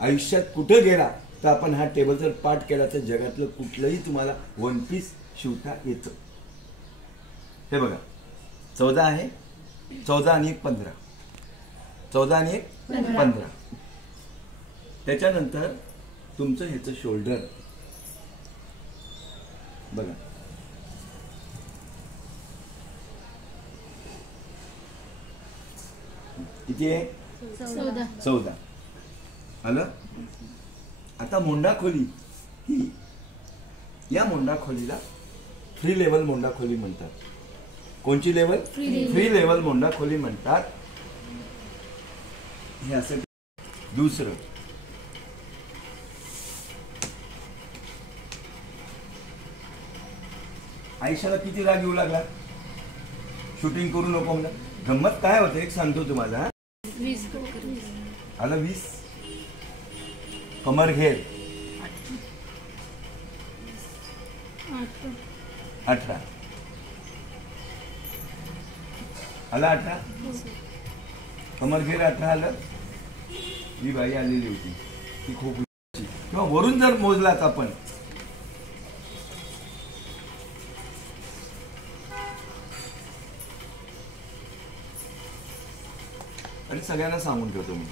आयुष्यात कुठं गेला तर आपण हा टेबल जर पाठ केला तर जगातलं कुठलंही तुम्हाला वन पीस शिवता येतं. हे बघा 14 आहे, 14 आणि 1 15, 14 आणि 1 15. त्याच्यानंतर तुमचं ह्याचं शोल्डर बघा, किती आहे? 14. आलं. आता मोंडा खोली ही, या मोंडा खोलीला फ्री लेवल मोंडा खोली म्हणतात. कोणची लेवल? फ्री लेवल मोंडा खोली म्हणतात. हे असं. दुसरं, आयुष्याला किती राग येऊ लागला शूटिंग करू नको म्हणून. गंमत काय होते एक सांगतो तुम्हाला. 20 आलं 20. कमर घेर 18. आलं 18. कमर घेर 18 आलं. ही बाई आलेली होती ती खूप किंवा वरून जर मोजलात आपण आणि सगळ्यांना सांगून ठेवतो मी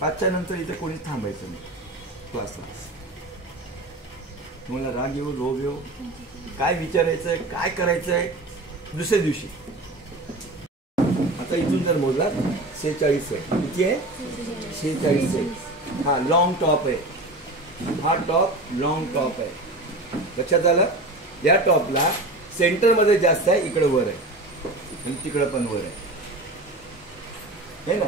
5च्या नंतर इथे कोणीच थांबायचं नाही क्लासला. मला राग येऊ रोग येऊ काय विचारायचंय काय करायचंय दुसऱ्या दिवशी. आता इथून जर मोजला 46 आहे. किती आहे? 46 आहे. हा लॉंग टॉप आहे. हा टॉप लॉंग टॉप आहे. लक्षात आलं. या टॉपला सेंटरमध्ये जास्त आहे, इकडे वर आहे आणि तिकडे पण वर आहे हे ना.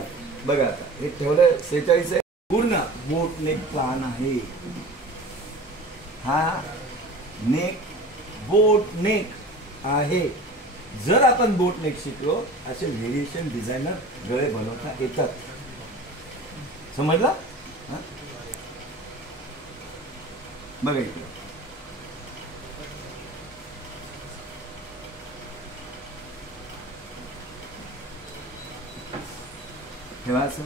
बघा आता हे ठेवलं 46 आहे. पूर्ण बोट नेक प्लान आहे. हा नेक बोट नेक आहे. जर आपण बोट नेक शिकलो असे व्हेरिएशन डिझायनर गळे बनवता येतात. समजला? बघा इकडे ठेवा असं.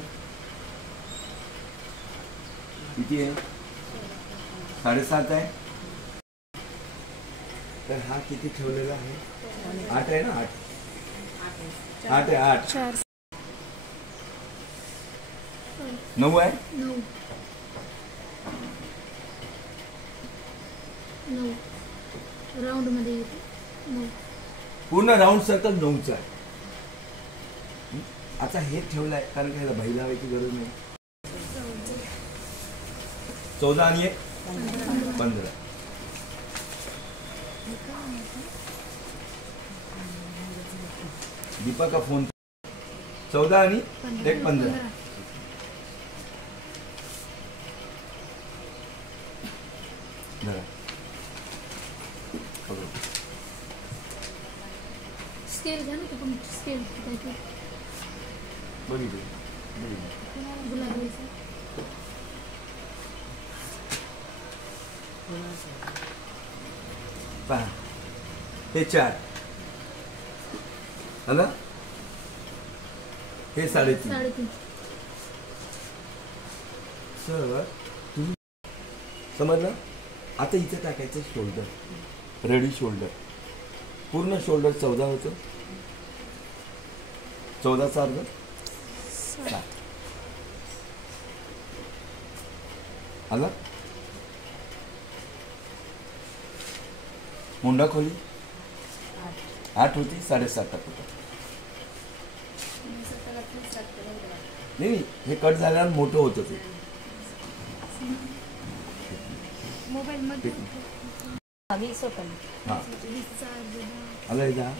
किती आहे? 7.5 आहे. तर हा किती ठेवलेला आहे? 8 आहे ना. 8 आहे. 8 9 आहे. 9 राऊंड मध्ये येते. 9 पूर्ण राऊंड सर्कल 9च आहे. आता हे ठेवलंय कारण की ह्याला बाई लावायची गरज नाही. 14 आणि 1 15. दीपा का फोन. 14 आणि 1 15. स्केल घ्या ना. तो पण स्केल पहा हे 4 आला. हे 3.5. सर तुम्ही समजलं. आता इथे टाकायचं शोल्डर. Ready shoulder. पूर्ण शोल्डर 14 होतं. 14चा अर्ध 7 आला. मुंडा खोली 8 होती. 7.5 होता. नाही हे कट झाल्यावर मोठं होतं ते. मोबाईल मध्ये हा आला. एकदा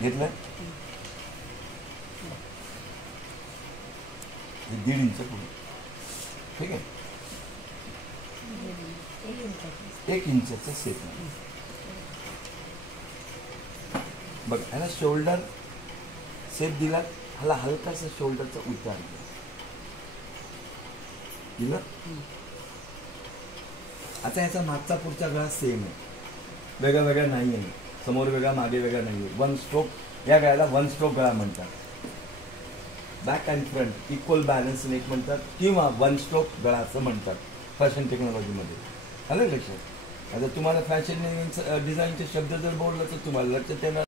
घेतलं 1.5 इंच पुढे. ठीक आहे. 1 इंचचा सेट. बघ ह्याला शोल्डर सेट दिला. ह्याला हलकासा शोल्डरचा उतार दिला. आता ह्याचा मागचा पुढचा गळा सेम आहे. वेगळा वेगळा नाही आहे. समोर वेगळा मागे वेगळा नाही आहे. 1 स्ट्रोक. या गळ्याला 1 स्ट्रोक गळा म्हणतात. Back and front equal balance neck म्हणतात किंवा वन स्ट्रोक गळा असं म्हणतात फॅशन टेक्नॉलॉजीमध्ये. आलं लक्षात? आता तुम्हाला फॅशन डिझाईनचे शब्द जर बोललं तर तुम्हाला लक्षात येणार.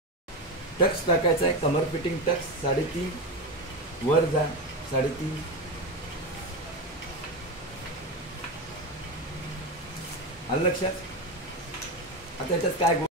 टक्स टाकायचा आहे, कमर फिटिंग टक्स 3.5, वर जा 3.5. आलं लक्षात? आता याच्यात काय